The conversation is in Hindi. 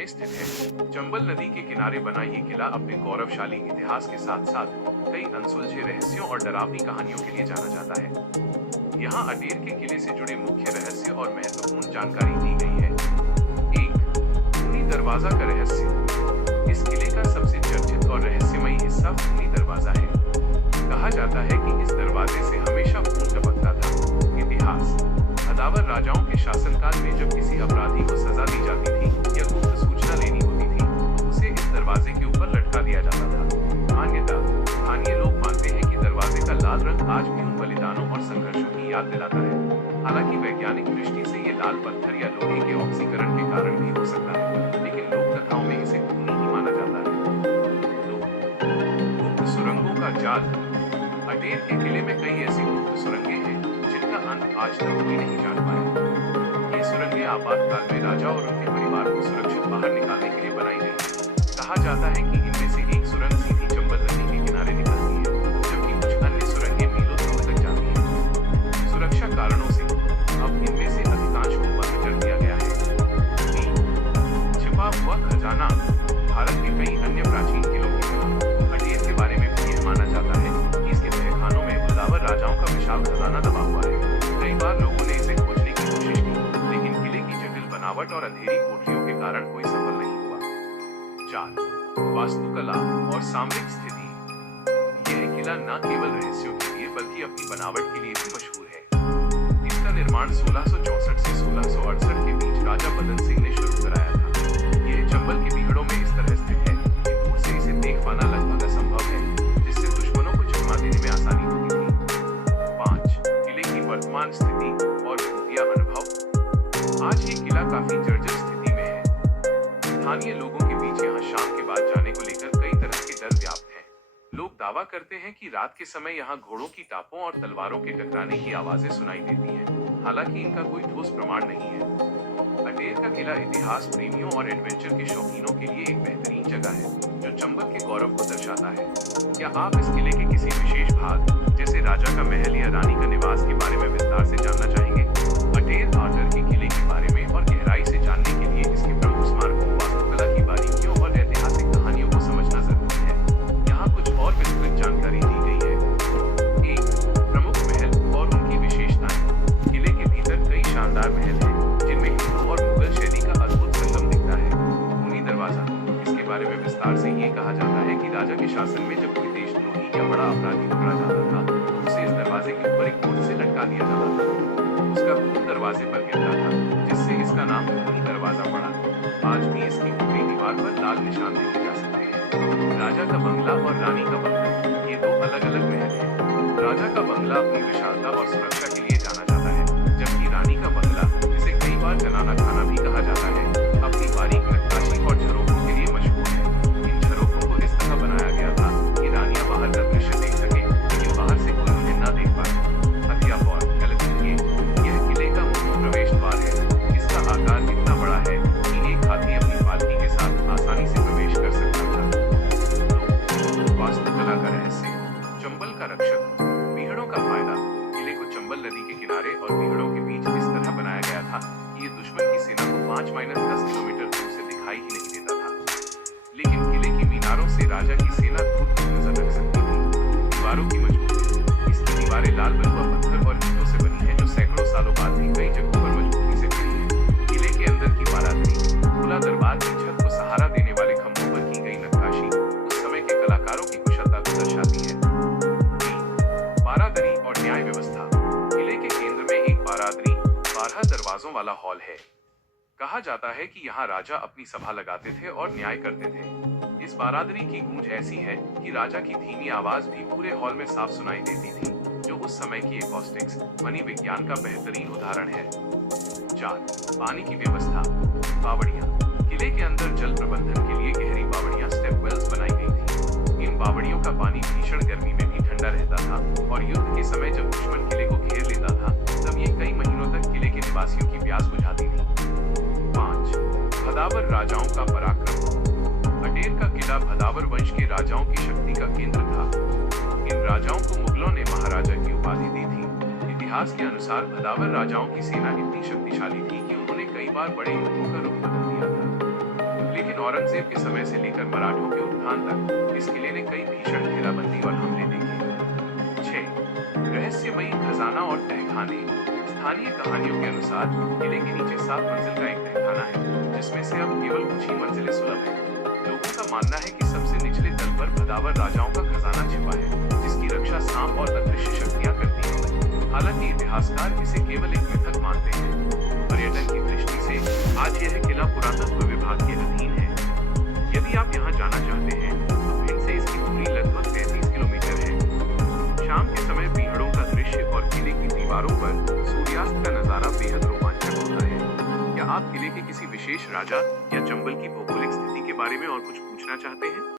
में स्थित है। चंबल नदी के किनारे बना ये किला अपने गौरवशाली इतिहास के साथ साथ कई अनसुलझे रहस्यों और डरावनी कहानियों के लिए जाना जाता है। यहाँ अटेर के किले से जुड़े मुख्य रहस्य और महत्वपूर्ण जानकारी दी गई है। 1. खूनी दरवाजा का रहस्य। इस किले का सबसे चर्चित और रहस्यमयी हिस्सा खूनी दरवाजा है। कहा जाता है कि इस दरवाजे से हमेशा खून टपकता था। इतिहास। भदावर राजाओं के शासनकाल में जब किसी अपराधी को सजा दी जाती थी या गुप्त सूचना लेनी होती थी तो उसे इस दरवाजे के ऊपर लटका दिया जाता था। मान्यता। स्थानीय लोग मानते हैं कि दरवाजे का लाल रंग आज भी उन बलिदानों और संघर्षों की याद दिलाता है। हालांकि वैज्ञानिक दृष्टि से ये लाल पत्थर या लोहे के ऑक्सीकरण के कारण भी हो सकता है, लेकिन लोक कथाओं में इसे खूनी ही माना जाता है। 2. गुप्त सुरंगों का जाल। अटेर के किले में कई ऐसी गुप्त सुरंगें हैं जिनका अंत आज तक कोई नहीं जान पाया। ये सुरंगें आपातकाल में राजा और उनके परिवार को सुरक्षित बाहर निकालने के लिए बनाई गई। कहा जाता है कि इनमें से एक सुरंग सीधी चंबल नदी के किनारे निकलती है, जबकि कुछ अन्य सुरंगें मीलों दूर तक जाती हैं। सुरक्षा कारणों से अब इनमें से अधिकांश को बंद कर दिया गया है। 3. छिपा हुआ खजाना। भारत के कई अन्य प्राचीन किलों की तरह अटेर के बारे में भी यह माना जाता है कि इसके तहखानों में भदावर राजाओं का विशाल खजाना दबा हुआ है। कई बार लोगों ने इसे खोजने की कोशिश की, लेकिन किले की जटिल बनावट और अंधेरी कोठरियों के कारण कोई सफल नहीं हुआ। 4. वास्तुकला और सामरिक स्थिति। यह किला न केवल रहस्यों के लिए बल्कि अपनी बनावट के लिए भी मशहूर है। इसका निर्माण 1664 से 1668 के बीच राजा बदन सिंह ने शुरू कराया था। यह चंबल के बीहड़ों में इस तरह स्थित है कि दूर से इसे देख पाना लगभग असंभव है, जिससे दुश्मनों को चकमा देने में आसानी होती थी। 5. किले की वर्तमान स्थिति और भूतिया अनुभव। आज ये किला काफी जर्जर स्थिति में है। स्थानीय लोगों के बीच यहाँ शाम के बाद जाने को लेकर कई तरह के डर व्याप्त हैं। लोग दावा करते हैं कि रात के समय यहाँ घोड़ों की टापों और तलवारों के टकराने की आवाजें सुनाई देती हैं, हालांकि इनका कोई ठोस प्रमाण नहीं है। अटेर का किला इतिहास प्रेमियों और एडवेंचर के शौकीनों के लिए एक बेहतरीन जगह है, जो चंबल के गौरव को दर्शाता है। क्या आप इस किले के किसी विशेष भाग, जैसे राजा का महल या रानी का निवास के बारे में विस्तार से जानना चाहेंगे? अटेर आर्टर के किले के बारे में और गहराई से जानने के लिए इसके प्रमुख स्मारकों, वास्तुकला की बारीकियों और ऐतिहासिक कहानियों को समझना जरूरी है। यहाँ कुछ और विस्तृत जानकारी दी गई है। 1. प्रमुख महल और उनकी विशेषताएं। किले के भीतर कई शानदार महल हैं, जिनमें हिंदू और मुगल शैली का अद्भुत संगम दिखता है। खूनी दरवाजा। इसके बारे में विस्तार से ये कहा जाता है कि राजा के शासन में जब कोई देशद्रोही या बड़ा अपराधी पकड़ा जाता था तो उसे इस दरवाजे के ऊपर एक बोर्ड से लटका दिया जाता था। उसका खून दरवाजे पर गिरता था, जिससे इसका नाम खूनी दरवाजा पड़ा। आज भी इसकी ऊपरी दीवार पर लाल निशान देखे जा सकते हैं। राजा का बंगला और रानी का बंगला, ये दो अलग अलग महल हैं। राजा का बंगला अपनी विशालता और सुरक्षा के लिए जाना जाता है, जबकि रानी का बंगला, जिसे कई बार जनाना खाना भी कहा जाता है, अपनी बारीक नक्काशी और झरोखों के लिए मशहूर है। इन झरोखों को इस तरह बनाया गया था कि रानियां बाहर का दृश्य देख सके, लेकिन बाहर से कोई उन्हें न देख पाए। हथियार यह किले का मुख्य प्रवेश द्वार है। इसका आकार इतना बड़ा है कि एक हाथी अपनी पालकी के साथ आसानी से प्रवेश कर सकता था। 2. वास्तुकला का रहस्य। चंबल का रक्षक। बीहड़ों का फायदा। किले को चंबल नदी के किनारे और बीहड़ों के बीच इस तरह बनाया गया था कि ये दुश्मन की सेना को 5-10 किलोमीटर दूर से दिखाई ही नहीं देता था। लेकिन किले की मीनारों से राजा की सेना दूर तक नजर रख सकती थी। दीवारों की मजबूती। इसकी दीवारें लाल बलुआ पत्थर और ईंटों से बनी है, जो सैकड़ों सालों बाद भी कई जगहों पर मजबूती से खड़ी है। किले के अंदर की बारादरी। खुला दरबार की छत को सहारा देने वाले खंभों पर की गई नक्काशी उस समय के कलाकारों की कुशलता को दर्शाती है। 3. बारादरी और न्याय व्यवस्था। किले के केंद्र में एक बारादरी 12 दरवाजों वाला हॉल है। कहा जाता है कि यहाँ राजा अपनी सभा लगाते थे और न्याय करते थे। इस बारादरी की गूंज ऐसी है कि राजा की धीमी आवाज भी पूरे हॉल में साफ सुनाई देती थी, जो उस समय की एकॉस्टिक्स ध्वनि विज्ञान का बेहतरीन उदाहरण है। 4. पानी की व्यवस्था। बावड़ियां। किले के अंदर जल प्रबंधन के लिए गहरी बावड़ियां स्टेप वेल्स बनाई गई थी। इन बावड़ियों का पानी भीषण गर्मी में भी ठंडा रहता था और युद्ध के समय जब दुश्मन किले को घेर लेता था तब ये कई महीनों तक किले के निवासियों की प्यास बुझाती थी। 5. भदावर राजाओं का पराक्रम। अटेर का किला भदावर वंश के राजाओं की शक्ति का केंद्र था। इन राजाओं को मुगलों ने महाराजा की उपाधि दी थी। इतिहास के अनुसार भदावर राजाओं की सेना इतनी शक्तिशाली थी कि उन्होंने कई बार बड़े युद्धों का रुख बदल दिया था। लेकिन औरंगजेब के समय से लेकर मराठों के उत्थान तक इस किले ने कई भीषण घेराबंदी और हमले देखे। 6 रहस्यमयी खजाना और तहखाने। स्थानीय कहानियों के अनुसार किले के नीचे 7 मंजिल का एक तहखाना है, जिसमें से अब केवल कुछ ही मंजिलें सुलभ हैं। लोगों का मानना है कि सबसे निचले तल पर भदावर राजाओं का खजाना छिपा है, जिसकी रक्षा सांप और अदृश्य शक्तियां करती हैं। हालांकि इतिहासकार इसे केवल एक मिथक मानते हैं। पर्यटन की दृष्टि से आज यह किला पुरातत्व विभाग के अधीन है। यदि आप यहाँ जाना चाहते हैं तो भिंड से इसकी दूरी लगभग 33 किलोमीटर है। शाम के समय पीहड़ों का दृश्य और किले की दीवारों पर सूर्यास्त का नजारा बेहद रोमांचक होता है। क्या आप किले के किसी विशेष राजा या चंबल की भौगोलिक स्थिति के बारे में और कुछ पूछना चाहते हैं?